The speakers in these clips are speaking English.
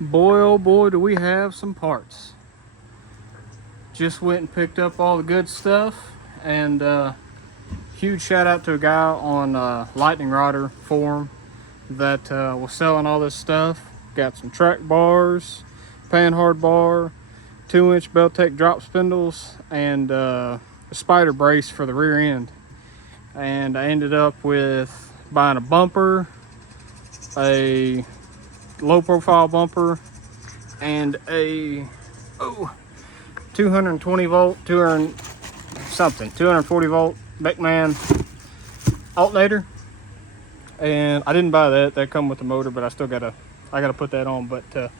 Boy, oh boy, do we have some parts. Just went and picked up all the good stuff, and huge shout out to a guy on Lightning Rider forum that was selling all this stuff. Got some track bars, panhard bar, 2-inch Beltec drop spindles, and a spider brace for the rear end. And I ended up with buying a bumper, a low profile bumper, and a 220 volt 240 volt Beckman alternator. And I didn't buy that come with the motor, but I gotta put that on. But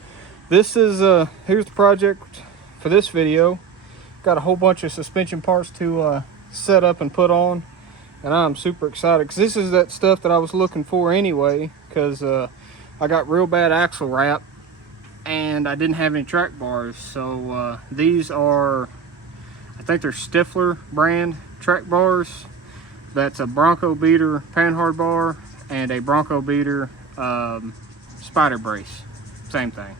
this is here's the project for this video. Got a whole bunch of suspension parts to set up and put on, and I'm super excited because this is that stuff that I was looking for anyway, because I got real bad axle wrap and I didn't have any track bars. So these are, I think they're Stifler brand track bars. That's a Bronco beater panhard bar and a Bronco beater spider brace, same thing.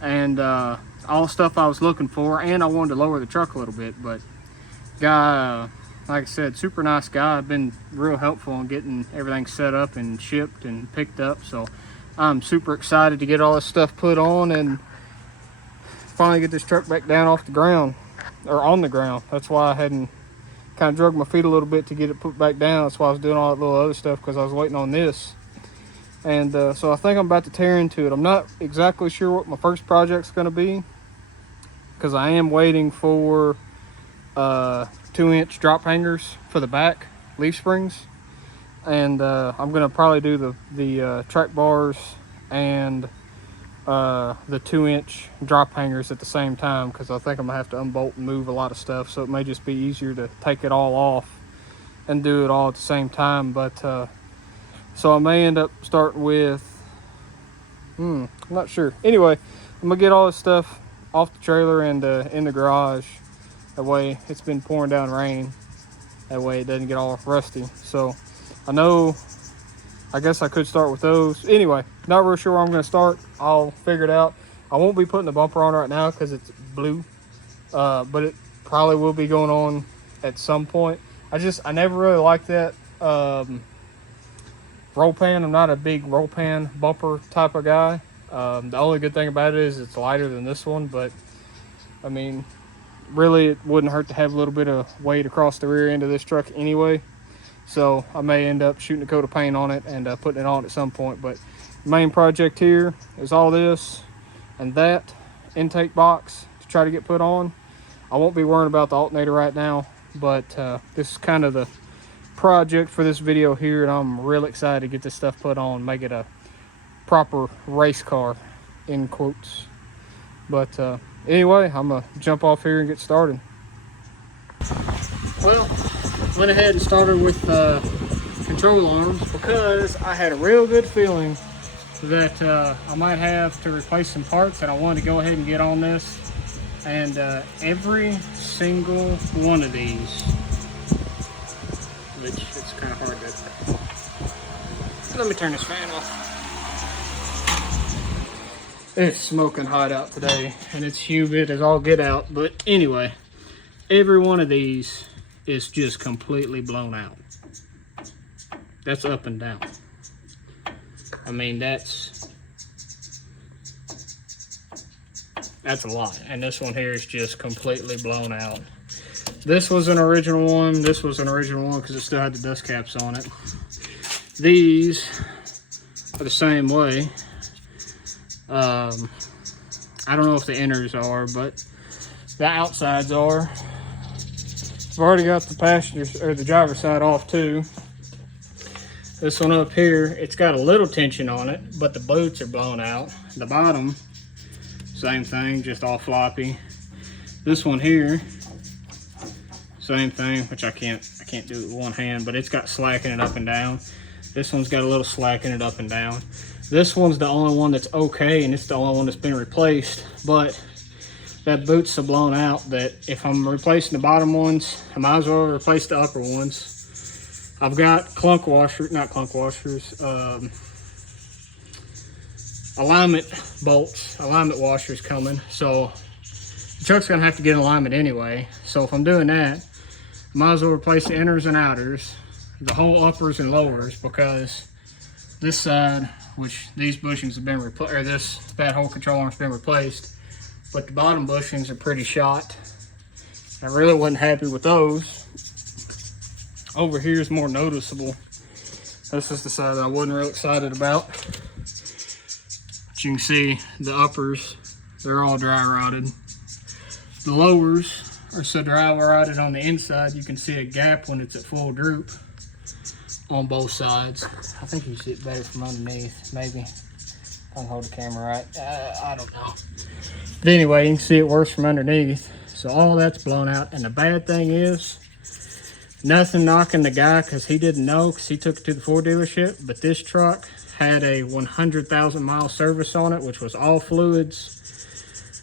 And all the stuff I was looking for, and I wanted to lower the truck a little bit. But guy, like I said, super nice guy. I've been real helpful in getting everything set up and shipped and picked up. So I'm super excited to get all this stuff put on and finally get this truck back down off the ground, or on the ground. That's why I hadn't kind of drug my feet a little bit to get it put back down. That's why I was doing all that little other stuff, because I was waiting on this. And so I think I'm about to tear into it. I'm not exactly sure what my first project's going to be, because I am waiting for 2-inch drop hangers for the back leaf springs. And I'm going to probably do the track bars and the 2-inch drop hangers at the same time, because I think I'm gonna have to unbolt and move a lot of stuff, so it may just be easier to take it all off and do it all at the same time. But so I may end up starting with I'm not sure. Anyway, I'm gonna get all this stuff off the trailer and in the garage. That way, it's been pouring down rain, that way it doesn't get all rusty. So I guess I could start with those. Anyway, not real sure where I'm going to start. I'll figure it out. I won't be putting the bumper on right now because it's blue, but it probably will be going on at some point. I never really liked that roll pan. I'm not a big roll pan bumper type of guy. The only good thing about it is it's lighter than this one, but I mean, really it wouldn't hurt to have a little bit of weight across the rear end of this truck anyway. So I may end up shooting a coat of paint on it and putting it on at some point. But the main project here is all this and that intake box to try to get put on. I won't be worrying about the alternator right now, but this is kind of the project for this video here, and I'm real excited to get this stuff put on, make it a proper race car, in quotes. But anyway, I'm gonna jump off here and get started. Well, went ahead and started with control arms because I had a real good feeling that I might have to replace some parts, and I wanted to go ahead and get on this. And every single one of these, which it's kind of hard to, let me turn this fan off. It's smoking hot out today and it's humid as all get out. But anyway, every one of these is just completely blown out. That's up and down. I mean, that's a lot. And this one here is just completely blown out. This was an original one. This was an original one because it still had the dust caps on it. These are the same way. I don't know if the inners are, but the outsides are. I've already got the passenger or the driver's side off too. This one up here, it's got a little tension on it, but the boots are blown out. The bottom, same thing, just all floppy. This one here, same thing, which I can't do it with one hand, but it's got slack in it up and down. This one's got a little slack in it up and down. This one's the only one that's okay, and it's the only one that's been replaced, but that boot's so blown out that if I'm replacing the bottom ones, I might as well replace the upper ones. I've got not clunk washers, alignment bolts, alignment washers coming. So the truck's gonna have to get in alignment anyway. So if I'm doing that, I might as well replace the inners and outers, the whole uppers and lowers, because this side, which these bushings have been replaced, or that whole control arm's been replaced, but the bottom bushings are pretty shot. I really wasn't happy with those. Over here is more noticeable. This is the side that I wasn't real excited about. But you can see the uppers, they're all dry rotted. The lowers are so dry rotted on the inside, you can see a gap when it's at full droop on both sides. I think you see it better from underneath, maybe. If I can hold the camera right. I don't know. But anyway, you can see it worse from underneath. So all that's blown out. And the bad thing is, nothing knocking the guy because he didn't know, because he took it to the Ford dealership. But this truck had a 100,000 mile service on it, which was all fluids,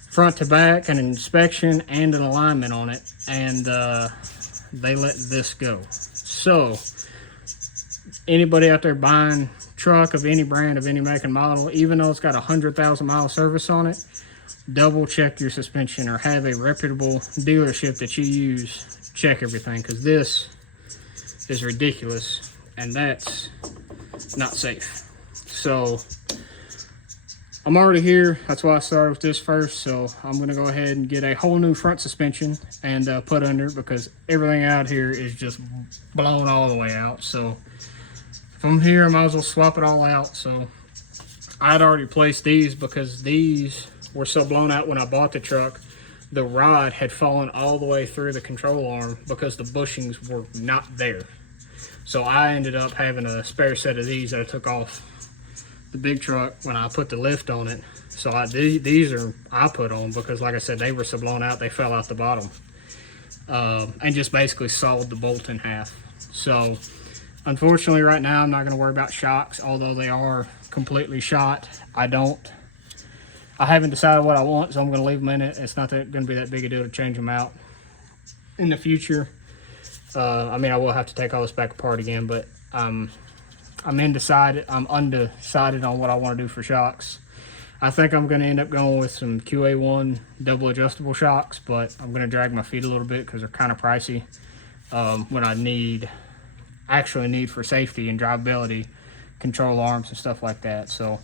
front to back, an inspection, and an alignment on it. And they let this go. So anybody out there buying truck of any brand, of any make and model, even though it's got a 100,000 mile service on it, double check your suspension, or have a reputable dealership that you use check everything, because this is ridiculous and that's not safe. So I'm already here, that's why I started with this first. So I'm going to go ahead and get a whole new front suspension and put under it, because everything out here is just blown all the way out. So from here I might as well swap it all out. So I'd already placed these because these were so blown out when I bought the truck. The rod had fallen all the way through the control arm because the bushings were not there. So I ended up having a spare set of these that I took off the big truck when I put the lift on it. So these are I put on because, like I said, they were so blown out they fell out the bottom, and just basically sawed the bolt in half. So unfortunately right now I'm not going to worry about shocks, although they are completely shot. I haven't decided what I want, so I'm going to leave them in it. It's not going to be that big a deal to change them out in the future. I mean, I will have to take all this back apart again, but I'm undecided on what I want to do for shocks. I think I'm going to end up going with some QA1 double adjustable shocks, but I'm going to drag my feet a little bit because they're kind of pricey when I actually need for safety and drivability, control arms and stuff like that. So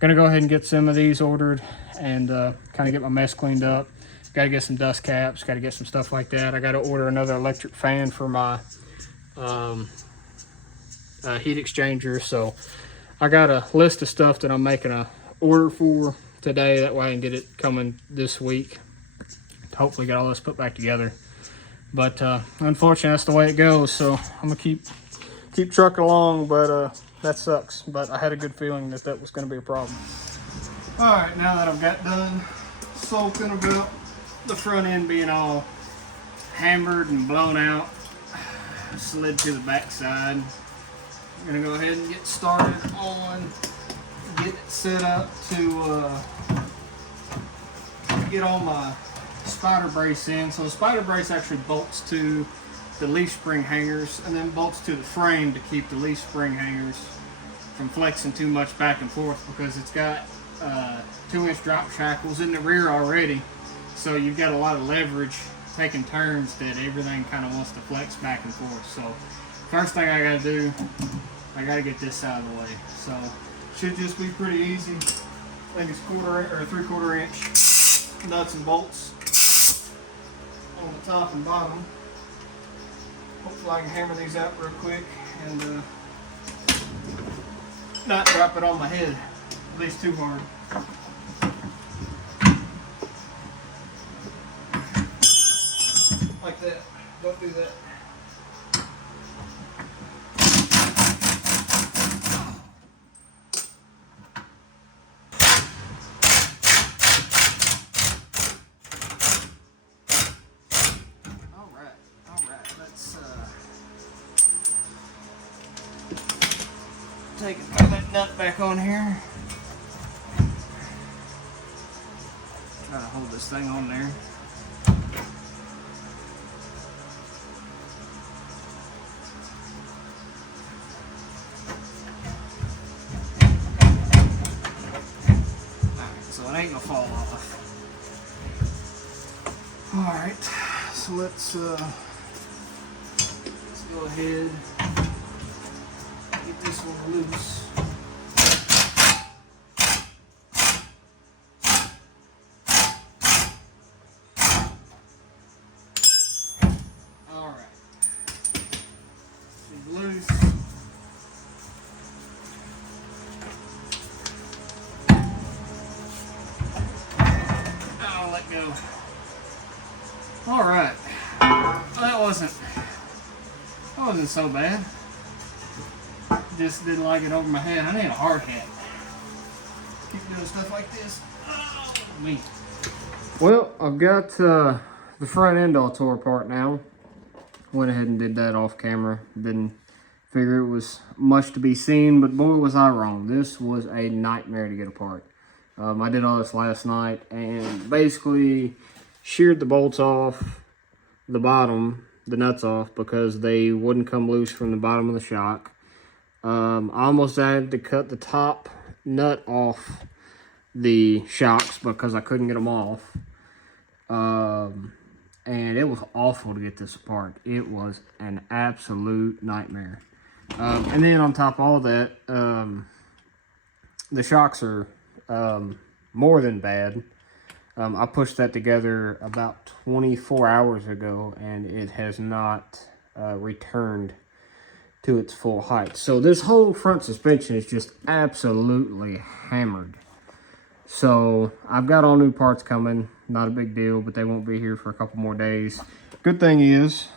gonna go ahead and get some of these ordered and kind of get my mess cleaned up. Got to get some dust caps, got to get some stuff like that. I got to order another electric fan for my heat exchanger. So I got a list of stuff that I'm making a order for today, that way I can get it coming this week to hopefully get all this put back together. But unfortunately that's the way it goes, so I'm gonna keep trucking along, but that sucks. But I had a good feeling that was going to be a problem. All right, now that I've got done sulking about the front end being all hammered and blown out, I slid to the back side. I'm going to go ahead and get started on getting it set up to get all my spider brace in. So the spider brace actually bolts to the leaf spring hangers and then bolts to the frame to keep the leaf spring hangers from flexing too much back and forth, because it's got 2-inch drop shackles in the rear already, so you've got a lot of leverage taking turns that everything kind of wants to flex back and forth. So first thing I got to do, I got to get this out of the way. So should just be pretty easy. I think it's 1/4 or 3/4 inch nuts and bolts on the top and bottom. Hopefully I can hammer these out real quick and not drop it on my head, at least too hard. Like that. Don't do that. Let's take that nut back on here. Try to hold this thing on there. so it ain't gonna fall off. All right, so let's go ahead and get this one loose. All right, she's loose. I'll let go. All right, that wasn't so bad. Just didn't like it over my head. I need a hard hat. Keep doing stuff like this. Oh, me. Well, I've got the front end all tore apart now. Went ahead and did that off camera. Didn't figure it was much to be seen, but boy was I wrong. This was a nightmare to get apart. I did all this last night and basically sheared the bolts off the bottom, the nuts off, because they wouldn't come loose from the bottom of the shock. I almost had to cut the top nut off the shocks because I couldn't get them off. And it was awful to get this apart. It was an absolute nightmare. And then on top of all that, the shocks are more than bad. I pushed that together about 24 hours ago, and it has not returned to its full height. So this whole front suspension is just absolutely hammered. So I've got all new parts coming. Not a big deal, but they won't be here for a couple more days. Good thing is,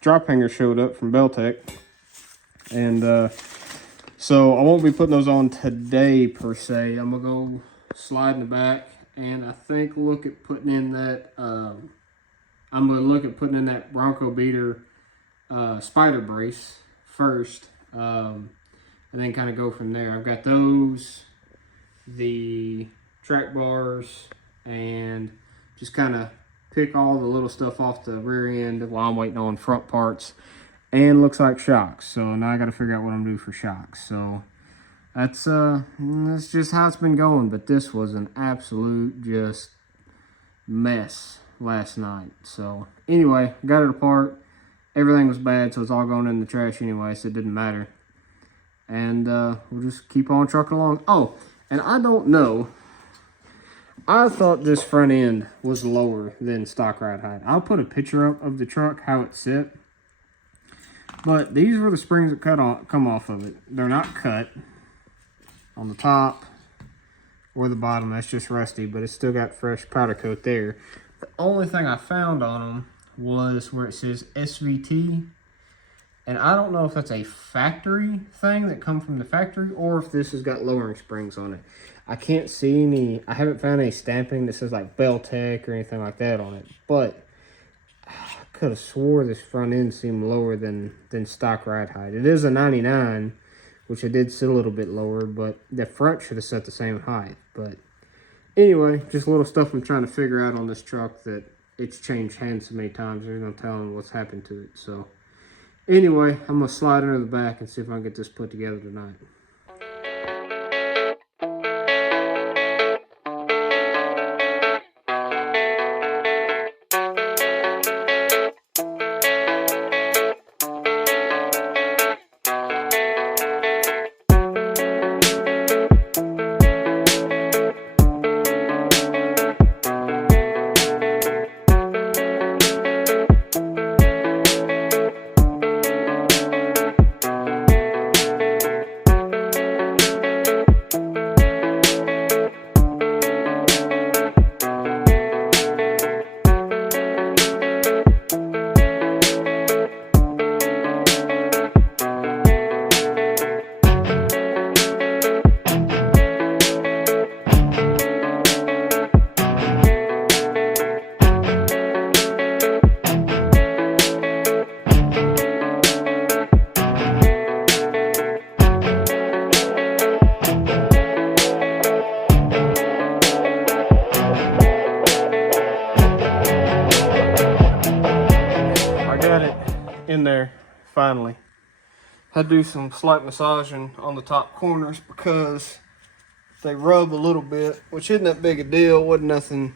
drop hanger showed up from Beltec, and so I won't be putting those on today per se. I'm gonna go slide in the back, and I think look at putting in that. I'm gonna look at putting in that Bronco Beater spider brace first, and then kind of go from there. I've got those, the track bars, and just kind of pick all the little stuff off the rear end while I'm waiting on front parts. And looks like shocks, so now I got to figure out what I'm gonna do for shocks. So that's just how it's been going. But this was an absolute just mess last night. So anyway, got it apart. Everything was bad, so it's all going in the trash anyway, so it didn't matter. And we'll just keep on trucking along. Oh, and I don't know. I thought this front end was lower than stock ride height. I'll put a picture up of the truck, how it's set. But these were the springs that come off of it. They're not cut on the top or the bottom. That's just rusty, but it's still got fresh powder coat there. The only thing I found on them was where it says SVT. And I don't know if that's a factory thing that come from the factory or if this has got lowering springs on it. I can't see any, I haven't found any stamping that says like Beltec or anything like that on it. But I could have swore this front end seemed lower than stock ride height. It is a 99, which I did sit a little bit lower, but the front should have set the same height. But anyway, just little stuff I'm trying to figure out on this truck that it's changed hands so many times. There's no telling what's happened to it. So anyway, I'm going to slide under the back and see if I can get this put together tonight. In there finally. Had to do some slight massaging on the top corners because they rub a little bit, which isn't that big a deal. Wasn't nothing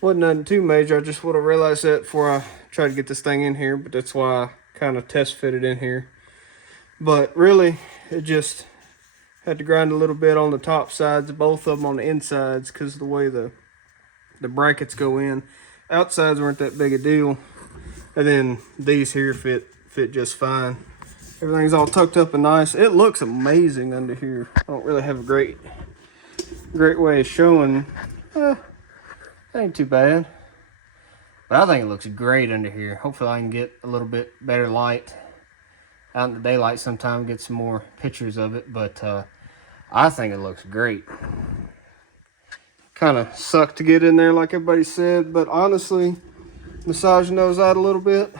too major. I just would have realized that before I tried to get this thing in here, but that's why I kind of test fitted in here. But really, it just had to grind a little bit on the top sides, both of them on the insides, because of the way the brackets go in. Outsides weren't that big a deal, and then these here fit just fine. Everything's all tucked up and nice. It looks amazing under here. I don't really have a great way of showing. Ain't too bad, but I think it looks great under here. Hopefully I can get a little bit better light out in the daylight sometime, get some more pictures of it, but I think it looks great. Kind of sucked to get in there like everybody said, but honestly, massaging those out a little bit,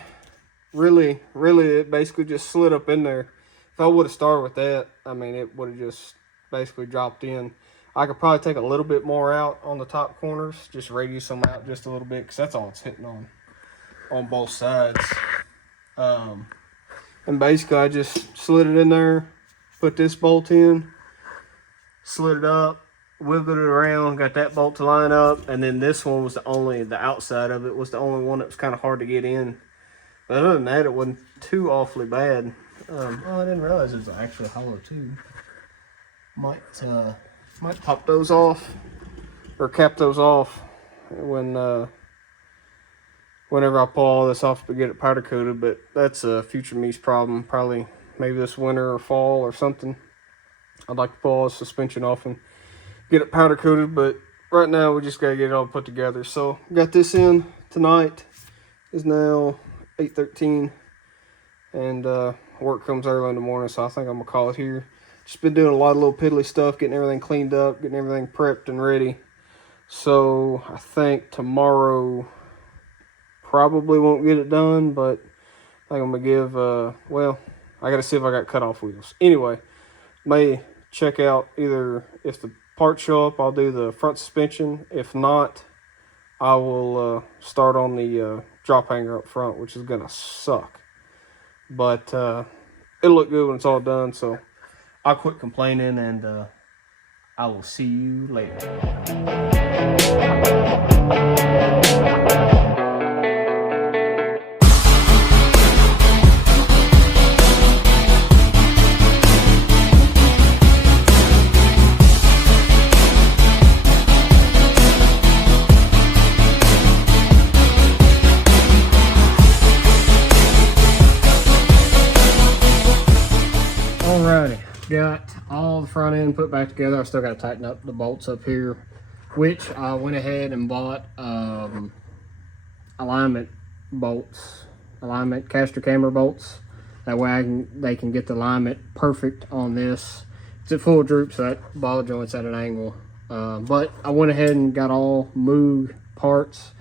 really it basically just slid up in there. If I would have started with that, I mean, it would have just basically dropped in. I could probably take a little bit more out on the top corners, just radius them out just a little bit, because that's all it's hitting on both sides. And basically I just slid it in there, put this bolt in, slid it up, wiggled it around, got that bolt to line up, and then this one was the outside of it was the only one that was kind of hard to get in. But other than that, it wasn't too awfully bad. Oh, I didn't realize it was actually hollow too. Might pop those off or cap those off whenever I pull all this off to get it powder coated, but that's a future me's problem. Probably maybe this winter or fall or something. I'd like to pull all the suspension off and get it powder coated, but right now we just gotta get it all put together. So got this in tonight. It's now 8:13 and work comes early in the morning, so I think I'm gonna call it here. Just been doing a lot of little piddly stuff, getting everything cleaned up, getting everything prepped and ready. So I think tomorrow probably won't get it done, but I think I'm gonna give well, I gotta see if I got cutoff wheels. Anyway, may check out either if the parts show up, I'll do the front suspension. If not, I will start on the drop hanger up front, which is gonna suck, but it'll look good when it's all done. So I'll quit complaining, and I will see you later. Got all the front end put back together. I still got to tighten up the bolts up here, which I went ahead and bought alignment caster camber bolts. That way they can get the alignment perfect on this. It's at full droop, so that ball joint's at an angle. But I went ahead and got all Moog parts,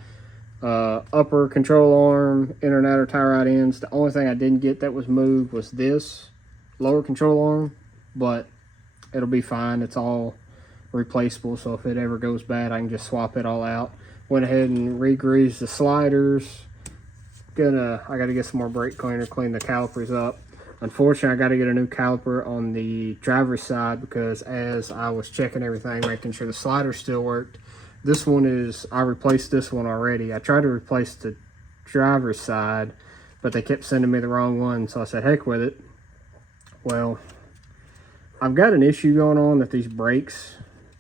upper control arm, inner and outer tie rod ends. The only thing I didn't get that was Moog was this lower control arm, but it'll be fine. It's all replaceable, so if it ever goes bad, I can just swap it all out. Went ahead and re-greased the sliders. I gotta get some more brake cleaner, clean the calipers up. Unfortunately, I gotta get a new caliper on the driver's side, because as I was checking everything, making sure the sliders still worked, this one is, I replaced this one already. I tried to replace the driver's side, but they kept sending me the wrong one, so I said heck with it. Well, I've got an issue going on that these brakes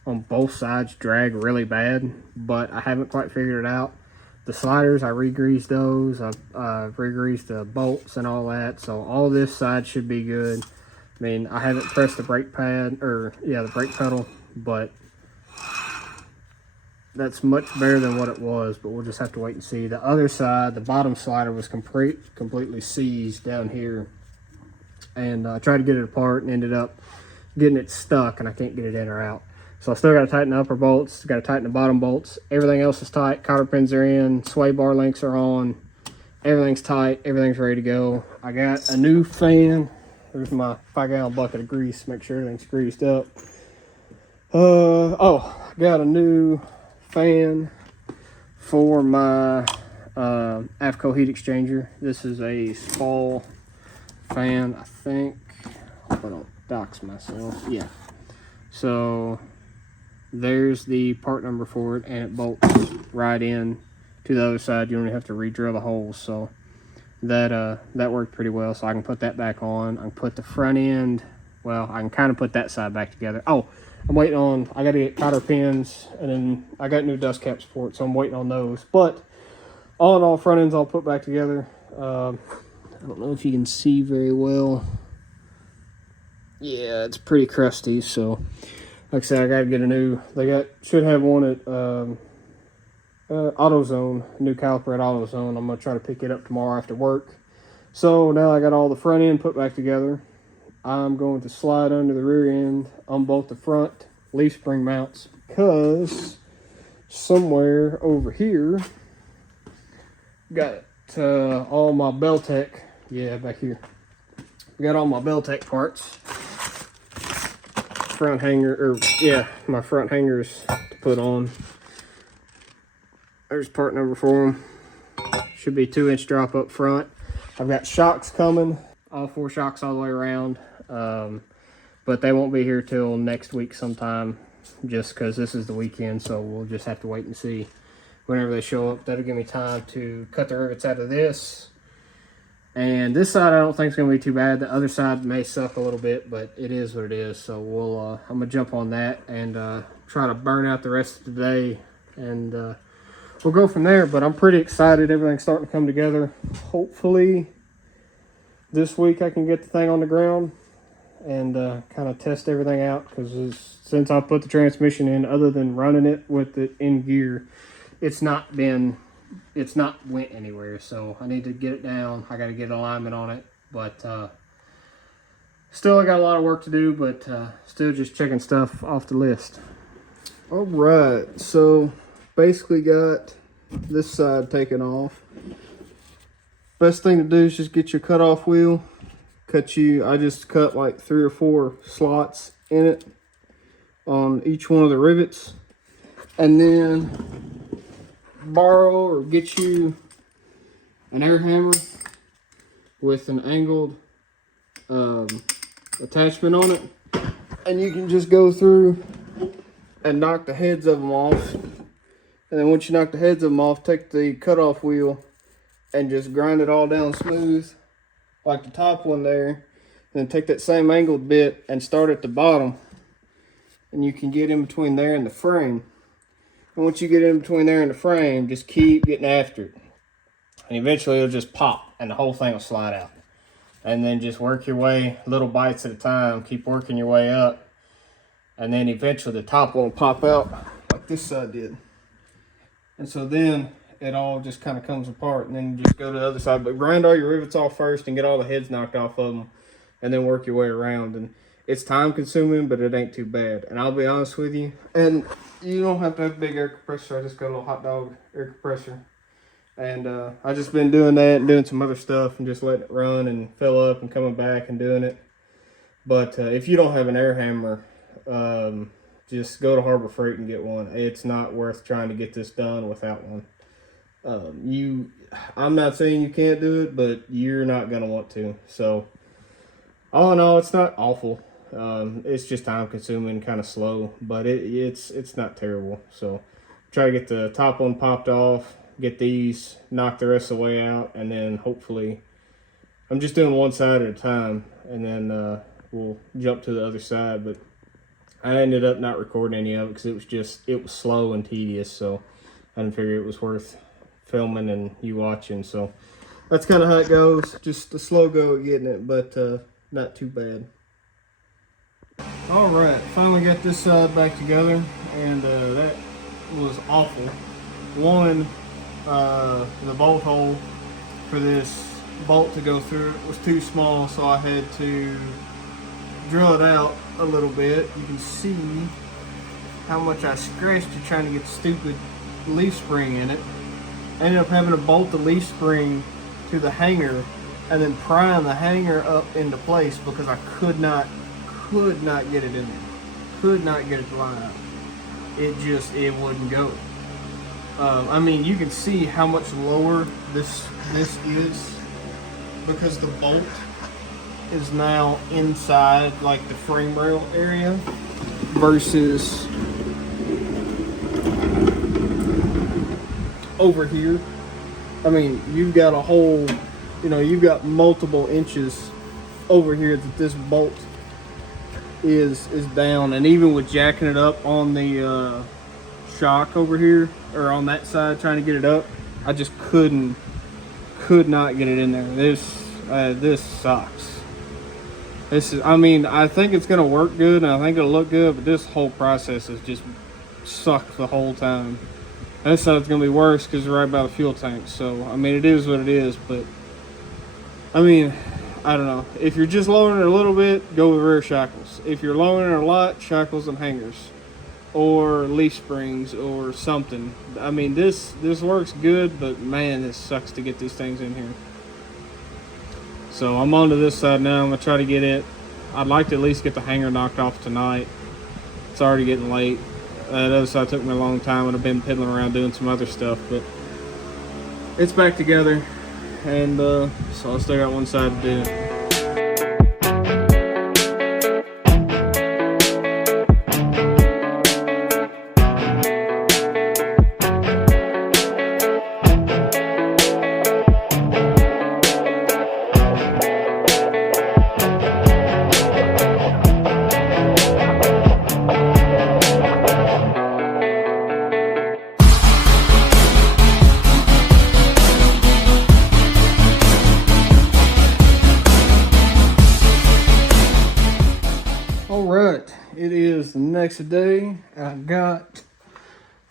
on both sides drag really bad, but I haven't quite figured it out. The sliders, I re-greased those. I've re-greased the bolts and all that, so all this side should be good. I mean, I haven't pressed the brake pad, the brake pedal, but that's much better than what it was, but we'll just have to wait and see. The other side, the bottom slider was completely seized down here, and I tried to get it apart and ended up getting it stuck, and I can't get it in or out. So I still got to tighten the upper bolts, got to tighten the bottom bolts. Everything else is tight. Cotter pins are in, sway bar links are on. Everything's tight, everything's ready to go. I got a new fan. There's my 5-gallon bucket of grease, make sure everything's greased up. I got a new fan for my AFCO heat exchanger. This is a Spall fan, I think. Hope I don't dox myself. Yeah. So there's the part number for it, and it bolts right in to the other side. You don't even have to re-drill the holes. So that worked pretty well. So I can put that back on. I can put the front end, well, I can kind of put that side back together. Oh, I'm waiting on, I got to get cotter pins, and then I got new dust cap support, so I'm waiting on those. But all in all, front ends I'll put back together. I don't know if you can see very well. Yeah, it's pretty crusty. So like I said, I got to get a new, should have one at AutoZone, new caliper at AutoZone. I'm going to try to pick it up tomorrow after work. So now I got all the front end put back together. I'm going to slide under the rear end, unbolt the front leaf spring mounts, because somewhere over here, got all my Beltec, yeah, back here. Got all my Beltec parts. Front hanger, or yeah, my front hangers to put on. There's part number for them. Should be 2-inch drop up front. I've got shocks coming, all 4 shocks all the way around. But they won't be here till next week sometime, just because this is the weekend, so we'll just have to wait and see whenever they show up. That'll give me time to cut the rivets out of this. And this side I don't think is going to be too bad. The other side may suck a little bit, but it is what it is. So we'll I'm going to jump on that and try to burn out the rest of the day, and we'll go from there. But I'm pretty excited. Everything's starting to come together. Hopefully this week I can get the thing on the ground and kind of test everything out, because since I put the transmission in, other than running it with it in gear, it's not went anywhere. So I need to get it down. I got to get alignment on it, but still I got a lot of work to do, but still just checking stuff off the list. All right, so basically got this side taken off. Best thing to do is just get your cutoff wheel. I just cut like 3 or 4 slots in it on each one of the rivets, and then borrow or get you an air hammer with an angled attachment on it, and you can just go through and knock the heads of them off. And then once you knock the heads of them off, take the cutoff wheel and just grind it all down smooth like the top one there, and then take that same angled bit and start at the bottom, and you can get in between there and the frame. And once you get in between there and the frame, just keep getting after it, and eventually it'll just pop and the whole thing will slide out. And then just work your way little bites at a time, keep working your way up, and then eventually the top will pop out like this side did. And so then it all just kind of comes apart, and then you just go to the other side. But grind all your rivets off first and get all the heads knocked off of them, and then work your way around. And it's time consuming, but it ain't too bad. And I'll be honest with you, and you don't have to have a big air compressor. I just got a little hot dog air compressor, and I just been doing that and doing some other stuff and just letting it run and fill up and coming back and doing it. But if you don't have an air hammer, just go to Harbor Freight and get one. It's not worth trying to get this done without one. I'm not saying you can't do it, but you're not gonna want to. So all in all, it's not awful. It's just time consuming, kind of slow, but it's not terrible. So try to get the top one popped off, get these, knock the rest of the way out, and then hopefully I'm just doing one side at a time, and then we'll jump to the other side. But I ended up not recording any of it because it was slow and tedious, so I didn't figure it was worth filming and you watching. So that's kind of how it goes, just a slow go at getting it, but not too bad. All right, finally got this side back together, and that was awful. One, the bolt hole for this bolt to go through it was too small, so I had to drill it out a little bit. You can see how much I scratched it trying to get the stupid leaf spring in it. I ended up having to bolt the leaf spring to the hanger and then prime the hanger up into place because I could not get it in there. Could not get it to line up. It wouldn't go. I mean, you can see how much lower this is because the bolt is now inside like the frame rail area versus over here. I mean, you've got a whole, you know, you've got multiple inches over here that this bolt is down. And even with jacking it up on the shock over here, or on that side, trying to get it up, I just could not get it in there. This sucks. This is, I mean, I think it's gonna work good and I think it'll look good, but this whole process has just sucked the whole time. This side's gonna be worse because it's right by the fuel tank. So I mean, it is what it is. But I mean, I don't know. If you're just lowering it a little bit, go with rear shackles. If you're lowering it a lot, shackles and hangers, or leaf springs, or something. I mean, this works good, but man, this sucks to get these things in here. So I'm on to this side now. I'm gonna try to get it. I'd like to at least get the hanger knocked off tonight. It's already getting late. That other side took me a long time, and I've been piddling around doing some other stuff, but it's back together, and so I still got one side to do. Alright, it is the next day. I got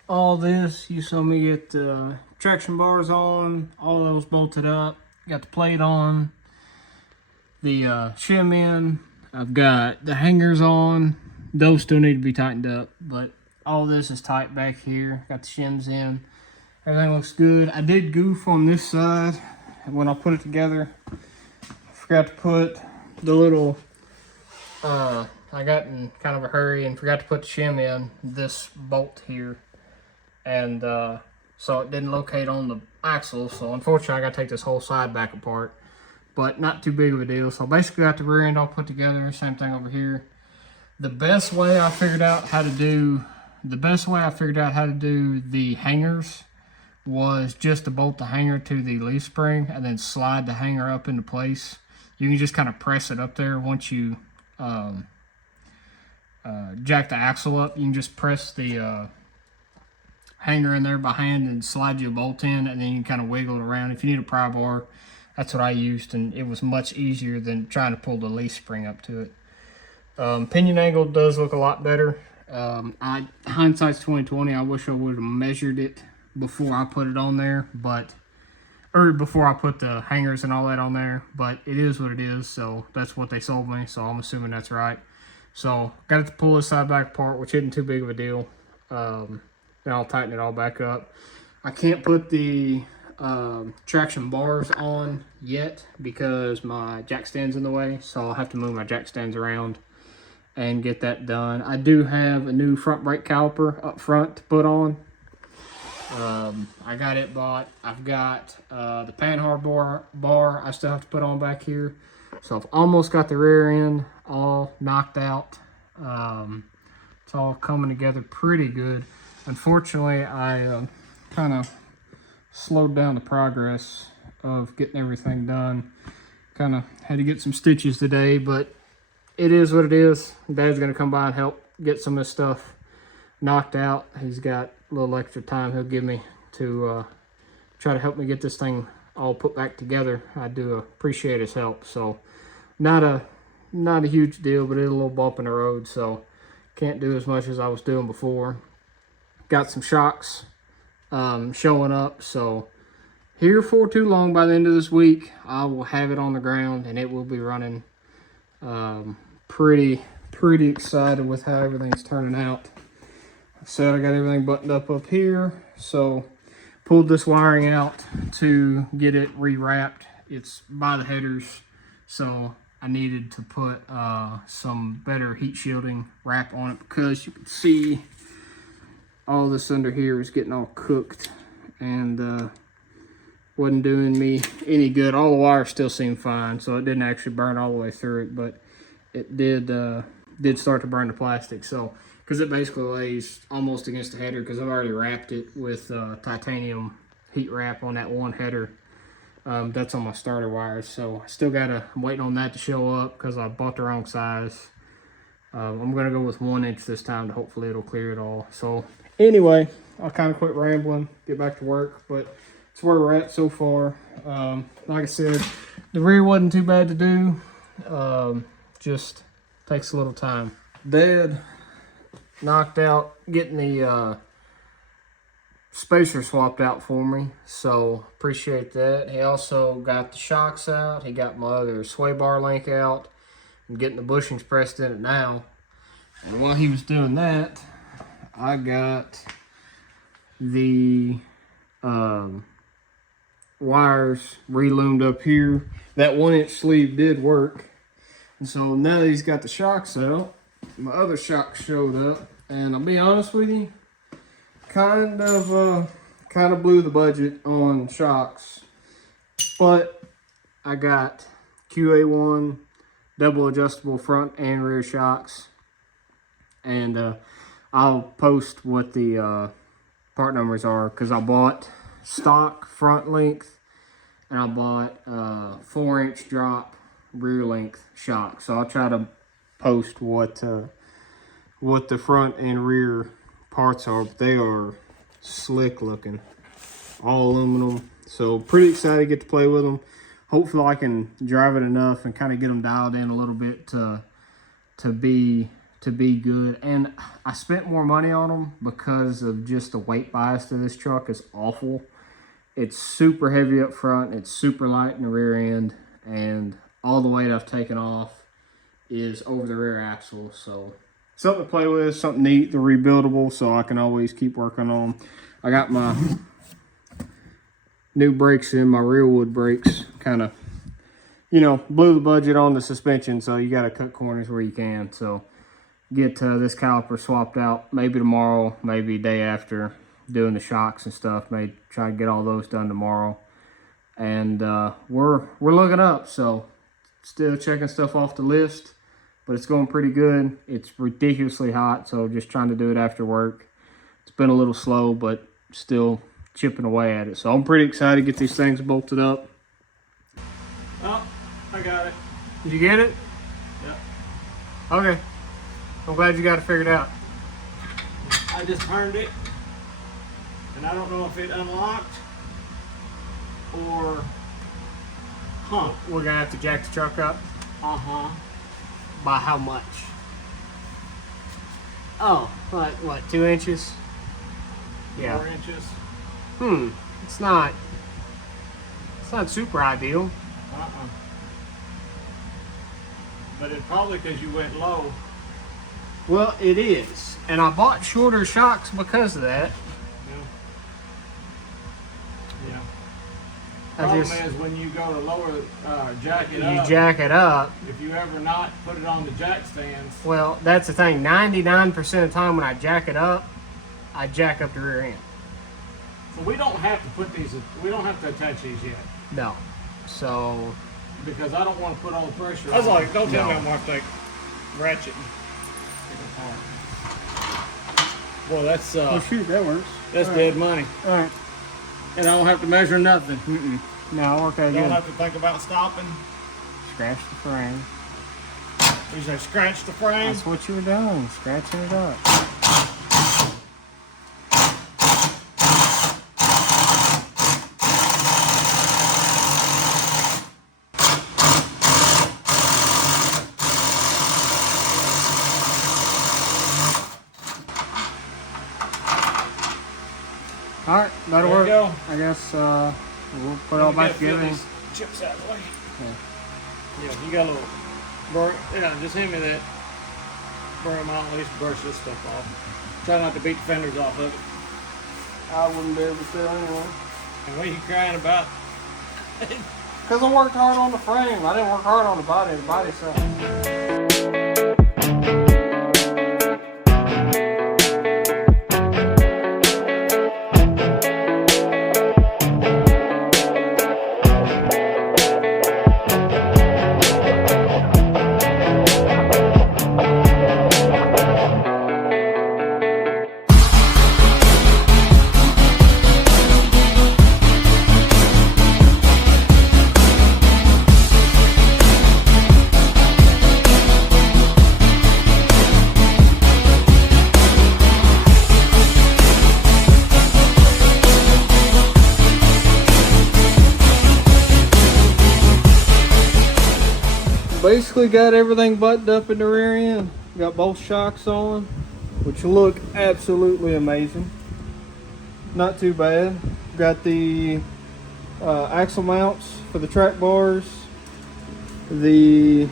all this. You saw me get the traction bars on, all those bolted up. Got the plate on, the shim in. I've got the hangers on. Those still need to be tightened up, but all this is tight back here. Got the shims in. Everything looks good. I did goof on this side, and when I put it together, I forgot to put the little I got in kind of a hurry and forgot to put the shim in this bolt here, and so it didn't locate on the axle. So unfortunately, I got to take this whole side back apart, but not too big of a deal. So basically, got the rear end all put together. Same thing over here. The best way I figured out how to do the hangers was just to bolt the hanger to the leaf spring and then slide the hanger up into place. You can just kind of press it up there once you jack the axle up. You can just press the hanger in there by hand and slide your bolt in, and then you can kind of wiggle it around. If you need a pry bar, that's what I used, and it was much easier than trying to pull the leaf spring up to it. Pinion angle does look a lot better. Hindsight's 2020. I wish I would have measured it before I put it on there, or before I put the hangers and all that on there, but it is what it is. So that's what they sold me, so I'm assuming that's right. So got to pull this side back apart, which isn't too big of a deal. Then I'll tighten it all back up. I can't put the traction bars on yet because my jack stand's in the way, so I'll have to move my jack stands around and get that done. I do have a new front brake caliper up front to put on. I got it bought. I've got the panhard bar I still have to put on back here. So I've almost got the rear end all knocked out. It's all coming together pretty good. Unfortunately, I kind of slowed down the progress of getting everything done. Kind of had to get some stitches today, but it is what it is. Dad's going to come by and help get some of this stuff knocked out. He's got a little extra time he'll give me to try to help me get this thing all put back together. I do appreciate his help. So not a huge deal, but it's a little bump in the road, so can't do as much as I was doing before. Got some shocks showing up, so here for too long, by the end of this week, I will have it on the ground and it will be running. Pretty excited with how everything's turning out. Like I said, I got everything buttoned up here, so pulled this wiring out to get it rewrapped. It's by the headers, so I needed to put some better heat shielding wrap on it because you can see all this under here is getting all cooked and wasn't doing me any good. All the wires still seem fine, so it didn't actually burn all the way through it, but it did start to burn the plastic. So because it basically lays almost against the header, because I've already wrapped it with titanium heat wrap on that one header. That's on my starter wires, so I still I'm waiting on that to show up because I bought the wrong size. I'm gonna go with 1 inch this time to hopefully it'll clear it all. So anyway, I'll kind of quit rambling, get back to work, but it's where we're at so far. Like I said, the rear wasn't too bad to do. Just takes a little time. Dad knocked out getting the spacer swapped out for me, so appreciate that. He also got the shocks out. He got my other sway bar link out. I'm getting the bushings pressed in it now. And while he was doing that, I got the wires reloomed up here. That 1 inch sleeve did work. And so now that he's got the shocks out, my other shocks showed up. And I'll be honest with you, kind of blew the budget on shocks. But I got QA1 double adjustable front and rear shocks, and I'll post what the part numbers are because I bought stock front length and I bought 4 inch drop rear length shocks. So I'll try to post what the front and rear parts are, but they are slick looking, all aluminum. So pretty excited to get to play with them. Hopefully I can drive it enough and kind of get them dialed in a little bit to be good. And I spent more money on them because of just the weight bias to this truck is awful. It's super heavy up front, it's super light in the rear end, and all the weight I've taken off is over the rear axle. So something to play with, something neat. They're rebuildable, so I can always keep working on them. I got my new brakes in, my rear wood brakes. Kind of, blew the budget on the suspension, so you got to cut corners where you can. So get this caliper swapped out maybe tomorrow, maybe day after, doing the shocks and stuff. Maybe try to get all those done tomorrow. And we're looking up, so still checking stuff off the list, but it's going pretty good. It's ridiculously hot, so just trying to do it after work. It's been a little slow, but still chipping away at it. So I'm pretty excited to get these things bolted up. Oh, I got it. Did you get it? Yep. Okay. I'm glad you got it figured out. I just turned it, and I don't know if it unlocked or... We're going to have to jack the truck up. By how much? Oh, what, 2 inches? Yeah. 4 inches. It's not super ideal. But it's probably because you went low. Well, it is. And I bought shorter shocks because of that. Yeah. Problem is when you go to lower, jack it up. You jack it up. If you ever not put it on the jack stands. Well, that's the thing. 99% of the time when I jack it up, I jack up the rear end. So we don't have to put these, we don't have to attach these yet. No. So. Because I don't want to put all the pressure on. I was like, don't tell me I'm going to take ratchet. Well, that's, Oh, shoot, that works. that's dead money. All right. And I don't have to measure nothing. No, okay, Don't good. have to think about stopping. Scratch the frame. You say scratch the frame. That's what you were doing, scratching it up. All right, that'll There work. you go. I guess we'll put it all back together. These chips out of the way. Yeah. Yeah, you got a little burn. Yeah, just hand me that. Burn them out, at least brush this stuff off. Try not to beat the fenders off of it. I wouldn't be able to tell anyway. And what are you crying about? Because I worked hard on the frame. I didn't work hard on the body. The body sucked. basically got everything buttoned up in the rear end. Got both shocks on, which look absolutely amazing. Not too bad. Got the axle mounts for the track bars. The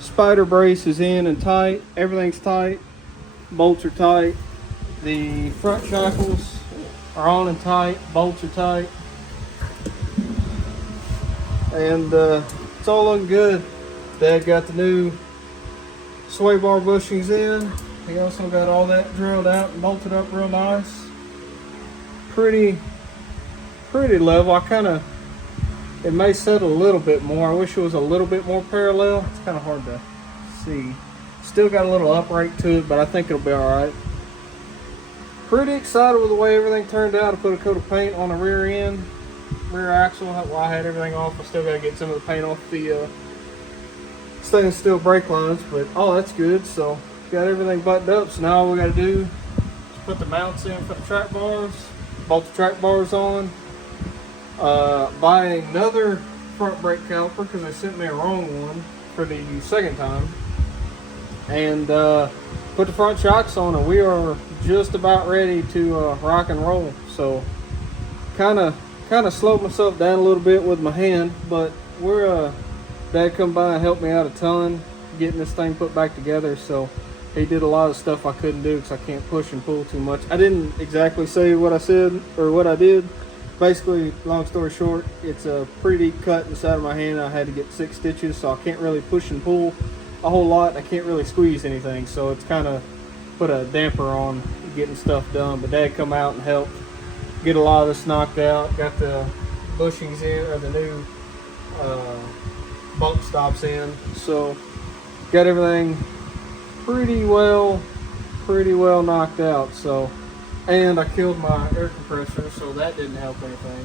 spider brace is in and tight. Everything's tight. Bolts are tight. The front shackles are on and tight. Bolts are tight. And it's all looking good. Dad got the new sway bar bushings in. He also got all that drilled out and bolted up real nice. Pretty level. It may settle a little bit more. I wish it was a little bit more parallel. It's kind of hard to see. Still got a little upright to it, but I think it'll be all right. Pretty excited with the way everything turned out. I put a coat of paint on the rear end, rear axle. While I had everything off, I still got to get some of the paint off the stainless steel brake lines, but that's good. So got everything buttoned up. So now all we got to do is put the mounts in for the track bars, bolt the track bars on, buy another front brake caliper because they sent me a wrong one for the second time, and put the front shocks on, and we are just about ready to rock and roll. So kind of slowed myself down a little bit with my hand, but Dad come by and helped me out a ton getting this thing put back together. So he did a lot of stuff I couldn't do because I can't push and pull too much. I didn't exactly say what I said or what I did. Basically, long story short, it's a pretty deep cut in the side of my hand. I had to get 6 stitches, so I can't really push and pull a whole lot. I can't really squeeze anything, so it's kind of put a damper on getting stuff done. But Dad come out and helped get a lot of this knocked out. Got the bushings in, or the new bump stops in. So got everything pretty well knocked out. So, and I killed my air compressor, so that didn't help anything.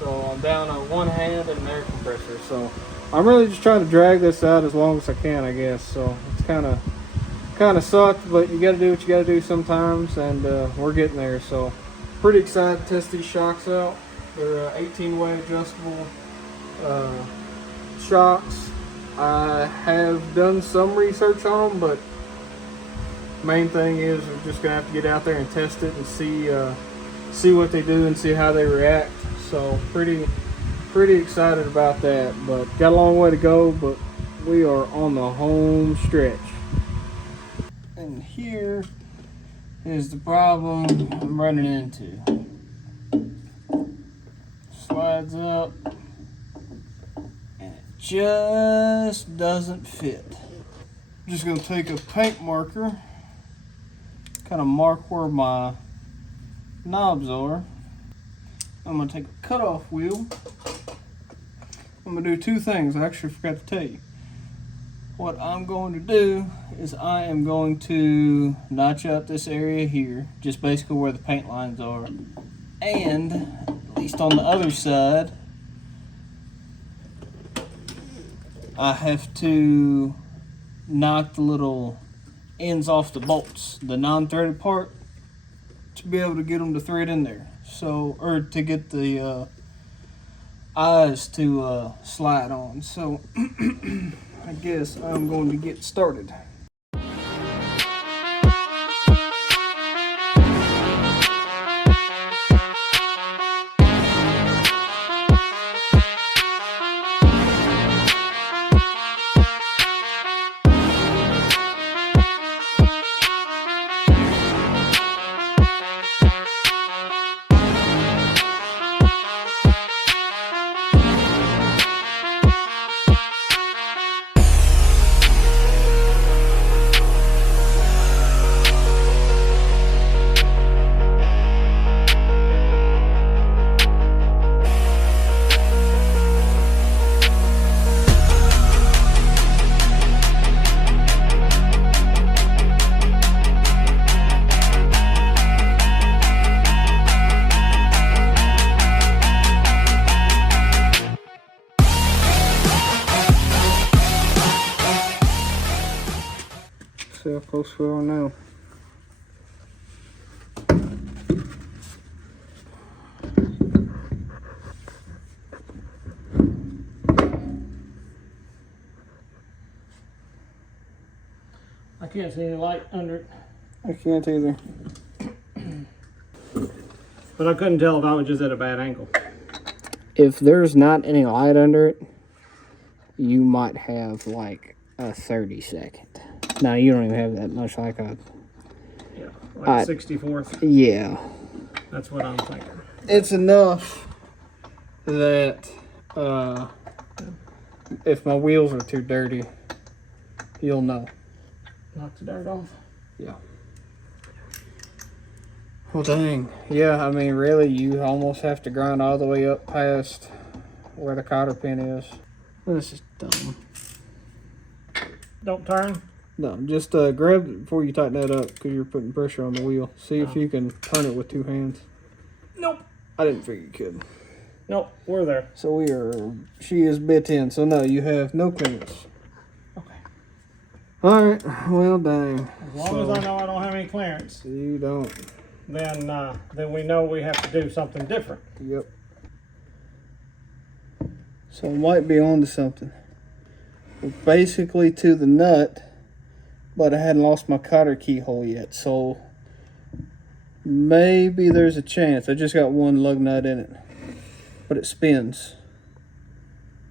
So I'm down on one hand and an air compressor. So I'm really just trying to drag this out as long as I can, I guess. So it's kind of sucked, but you got to do what you got to do sometimes, and we're getting there. So pretty excited to test these shocks out. They're 18-way adjustable shocks. I have done some research on them, but main thing is we're just gonna have to get out there and test it and see what they do and see how they react. So pretty excited about that, but got a long way to go, but we are on the home stretch. And here is the problem I'm running into. Slides up and it just doesn't fit. I'm just gonna take a paint marker, kind of mark where my knobs are. I'm gonna take a cutoff wheel. I'm gonna do 2 things. I actually forgot to tell you. What I'm going to do is I am going to notch out this area here, just basically where the paint lines are, and at least on the other side I have to knock the little ends off the bolts, the non-threaded part, to be able to get them to thread in there. So, or to get the eyes to slide on. So I guess I'm going to get started. See how close we are now. can't see any light under it. I can't either. But I couldn't tell if I was just at a bad angle. If there's not any light under it, you might have like a 30-second. Now you don't even have that much, like a Yeah, like 64th. yeah. That's what I'm thinking. It's enough that if my wheels are too dirty, you'll know. Knock the dirt off. Yeah. Well, dang. Yeah, I mean, really, you almost have to grind all the way up past where the cotter pin is. This is dumb. Don't turn. No, just grab it before you tighten that up because you're putting pressure on the wheel. See if you can turn it with two hands. Nope. I didn't figure you could. Nope, we're there. So she is bit in, so no, you have no clearance. Okay. Alright, well, dang. As long as I know I don't have any clearance, You don't. then we know we have to do something different. Yep. So I might be on to something. We're basically to the nut, but I hadn't lost my cotter keyhole yet, so maybe there's a chance. I just got one lug nut in it, but it spins.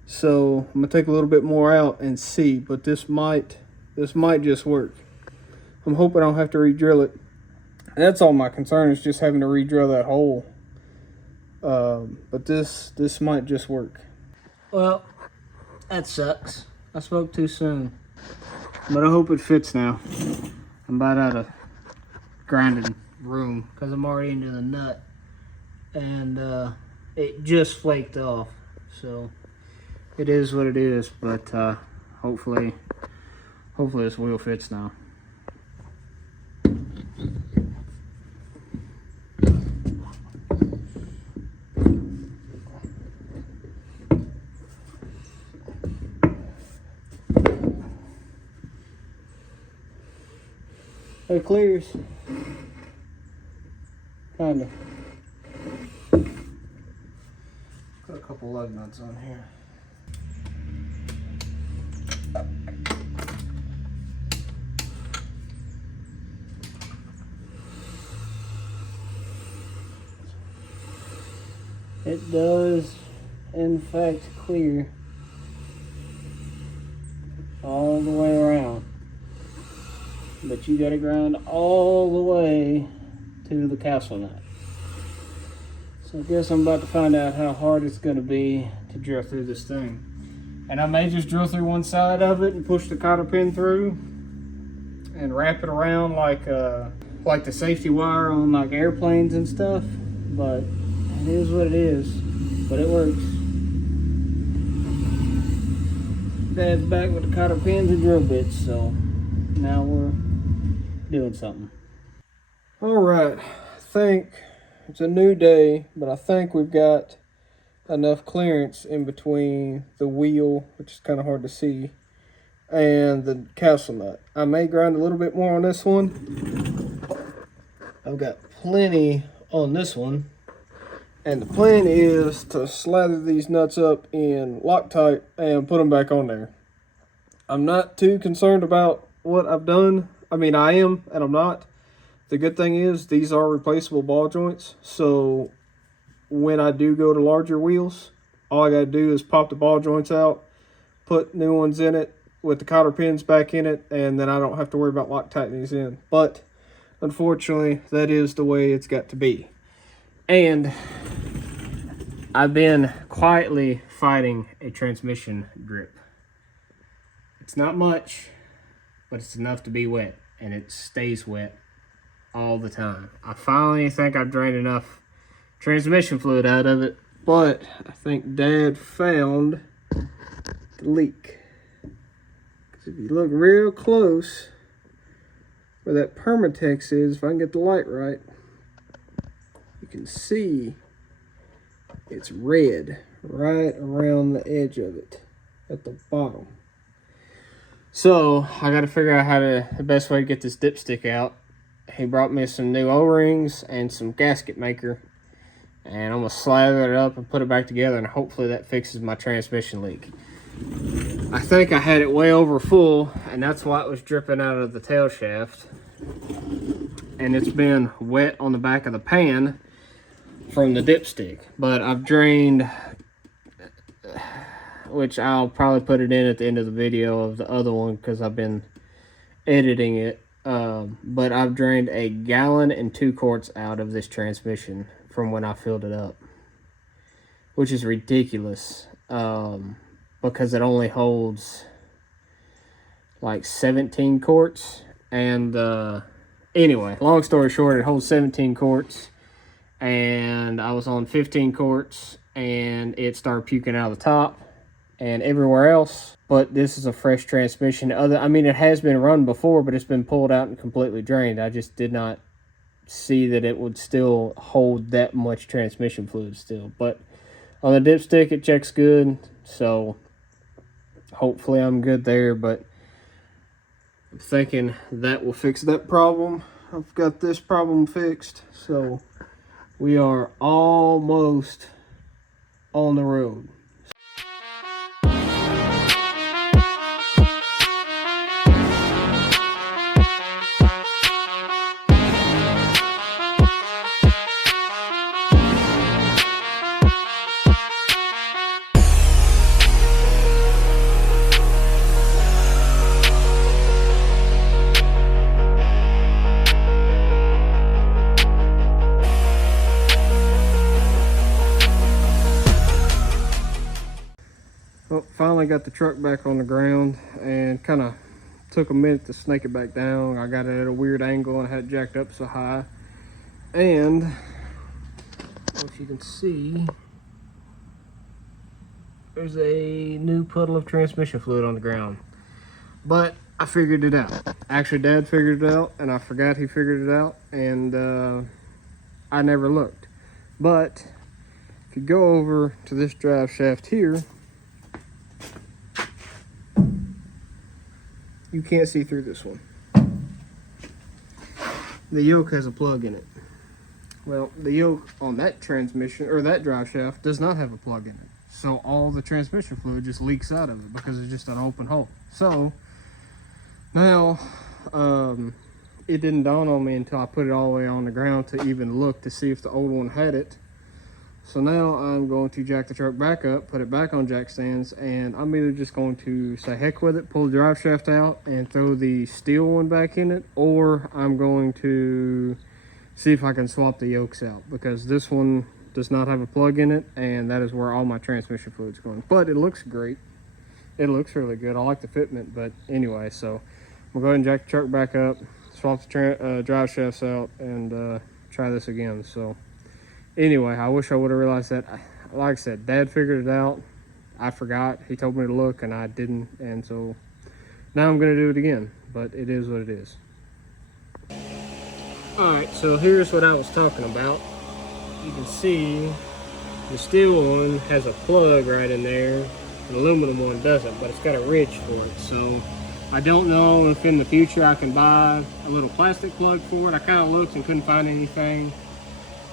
So I'm gonna take a little bit more out and see, but this might just work. I'm hoping I don't have to re-drill it. That's all my concern is just having to re-drill that hole. But this might just work. Well, that sucks. I spoke too soon. But I hope it fits now. I'm about out of grinding room because I'm already into the nut. And it just flaked off. So it is what it is. But hopefully this wheel fits now. It clears. Kinda. Got a couple lug nuts on here. It does, in fact, clear all the way around. But you gotta grind all the way to the castle nut. So I guess I'm about to find out how hard it's gonna be to drill through this thing. And I may just drill through one side of it and push the cotter pin through and wrap it around like the safety wire on like airplanes and stuff. But it is what it is. But it works. Dad's back with the cotter pins and drill bits, so now we're doing something. All right, I think it's a new day, but I think we've got enough clearance in between the wheel, which is kind of hard to see, and the castle nut. I may grind a little bit more on this one. I've got plenty on this one, and the plan is to slather these nuts up in Loctite and put them back on there. I'm not too concerned about what I've done. I mean, I am and I'm not. The good thing is these are replaceable ball joints, so when I do go to larger wheels, all I gotta do is pop the ball joints out, put new ones in it with the cotter pins back in it, and then I don't have to worry about Loctiting these in. But unfortunately, that is the way it's got to be. And I've been quietly fighting a transmission drip. It's not much, but it's enough to be wet, and it stays wet all the time. I finally think I've drained enough transmission fluid out of it, but I think Dad found the leak. Because if you look real close where that Permatex is, if I can get the light right, you can see it's red right around the edge of it at the bottom. So I got to figure out the best way to get this dipstick out. He brought me some new O-rings and some gasket maker, and I'm gonna slather it up and put it back together, and hopefully that fixes my transmission leak. I think I had it way over full, and that's why it was dripping out of the tail shaft. And it's been wet on the back of the pan from the dipstick. But I've drained, which I'll probably put it in at the end of the video of the other one because I've been editing it. But I've drained 1 gallon and 2 quarts out of this transmission from when I filled it up, which is ridiculous. Because it only holds like 17 quarts. And anyway, long story short, it holds 17 quarts. And I was on 15 quarts and it started puking out of the top and everywhere else. But this is a fresh transmission. I mean, it has been run before, but it's been pulled out and completely drained. I just did not see that it would still hold that much transmission fluid still. But on the dipstick, it checks good. So hopefully I'm good there, but I'm thinking that will fix that problem. I've got this problem fixed, so we are almost on the road. Well, finally got the truck back on the ground and kind of took a minute to snake it back down. I got it at a weird angle and I had it jacked up so high. And if you can see, there's a new puddle of transmission fluid on the ground. But I figured it out. Actually, Dad figured it out and I forgot he figured it out, and I never looked. But if you go over to this drive shaft here, you can't see through this one. The yoke has a plug in it. Well, the yoke on that transmission, or that drive shaft, does not have a plug in it. So all the transmission fluid just leaks out of it because it's just an open hole. So now, it didn't dawn on me until I put it all the way on the ground to even look to see if the old one had it. So now I'm going to jack the truck back up, put it back on jack stands, and I'm either just going to say heck with it, pull the drive shaft out and throw the steel one back in it, or I'm going to see if I can swap the yokes out, because this one does not have a plug in it, and that is where all my transmission fluid's going. But it looks great. It looks really good. I like the fitment, but anyway, so we'll go ahead and jack the truck back up, swap the drive shafts out, and try this again. So anyway, I wish I would have realized that. Like I said, Dad figured it out. I forgot. He told me to look and I didn't. And so now I'm going to do it again. But it is what it is. Alright, so here's what I was talking about. You can see the steel one has a plug right in there. The aluminum one doesn't, but it's got a ridge for it. So I don't know if in the future I can buy a little plastic plug for it. I kind of looked and couldn't find anything.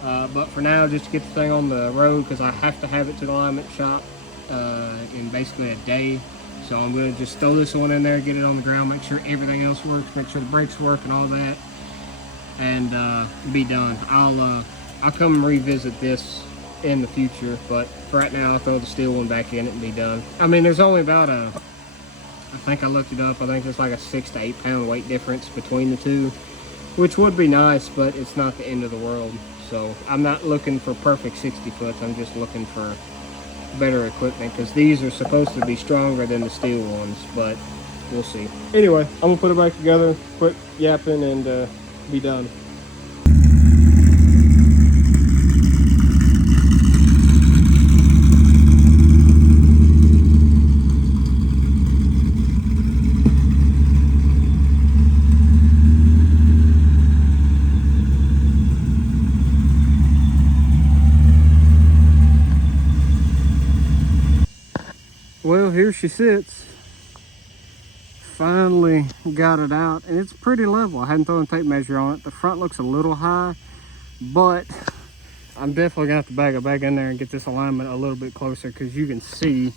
But for now, just to get the thing on the road, because I have to have it to the alignment shop in basically a day. So I'm going to just throw this one in there, get it on the ground, make sure everything else works, make sure the brakes work and all that, and be done. I'll come and revisit this in the future, but for right now, I'll throw the steel one back in it and be done. I mean, there's only about I think I looked it up, I think there's like a 6 to 8 pound weight difference between the two, which would be nice, but it's not the end of the world. So I'm not looking for perfect 60 foot. I'm just looking for better equipment, because these are supposed to be stronger than the steel ones, but we'll see. Anyway, I'm gonna put it back together, quit yapping, and be done. Well, here she sits. Finally got it out, and it's pretty level. I hadn't thrown a tape measure on it. The front looks a little high, but I'm definitely gonna have to bag it back in there and get this alignment a little bit closer, because you can see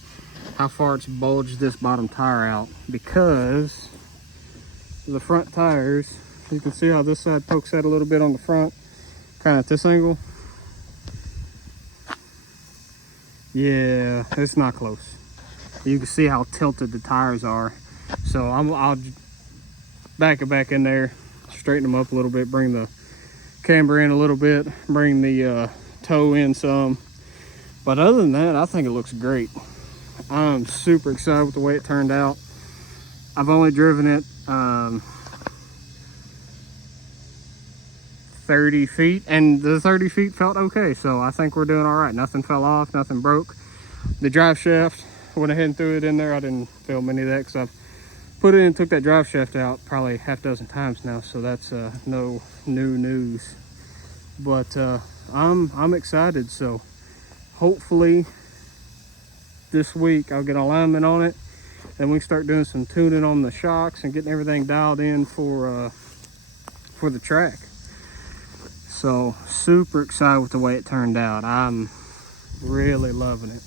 how far it's bulged this bottom tire out, because the front tires, you can see how this side pokes out a little bit on the front, kind of at this angle. Yeah, it's not close. You can see how tilted the tires are. So I'll back it back in there, straighten them up a little bit, bring the camber in a little bit, bring the toe in some. But other than that, I think it looks great. I'm super excited with the way it turned out. I've only driven it 30 feet, and the 30 feet felt okay. So I think we're doing all right. Nothing fell off, nothing broke. The drive shaft, went ahead and threw it in there. I didn't film any of that because I've put it in and took that drive shaft out probably half dozen times now. So that's no new news. But I'm excited. So hopefully this week I'll get alignment on it, and we can start doing some tuning on the shocks and getting everything dialed in for the track. So super excited with the way it turned out. I'm really loving it.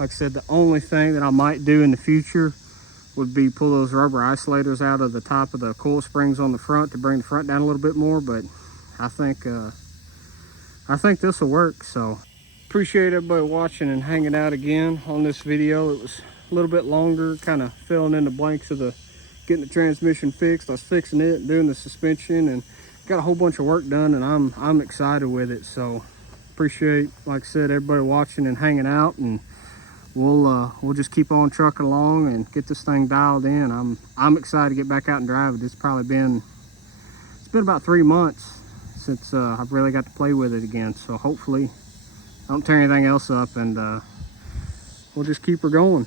Like I said, the only thing that I might do in the future would be pull those rubber isolators out of the top of the coil springs on the front to bring the front down a little bit more, but I think this will work. So appreciate everybody watching and hanging out again on this video. It was a little bit longer, kind of filling in the blanks of the getting the transmission fixed. I was fixing it, doing the suspension, and got a whole bunch of work done, and I'm excited with it. So appreciate, like I said, everybody watching and hanging out, and we'll just keep on trucking along and get this thing dialed in. I'm excited to get back out and drive it. It's been about 3 months since I've really got to play with it again. So hopefully I don't tear anything else up, and we'll just keep her going.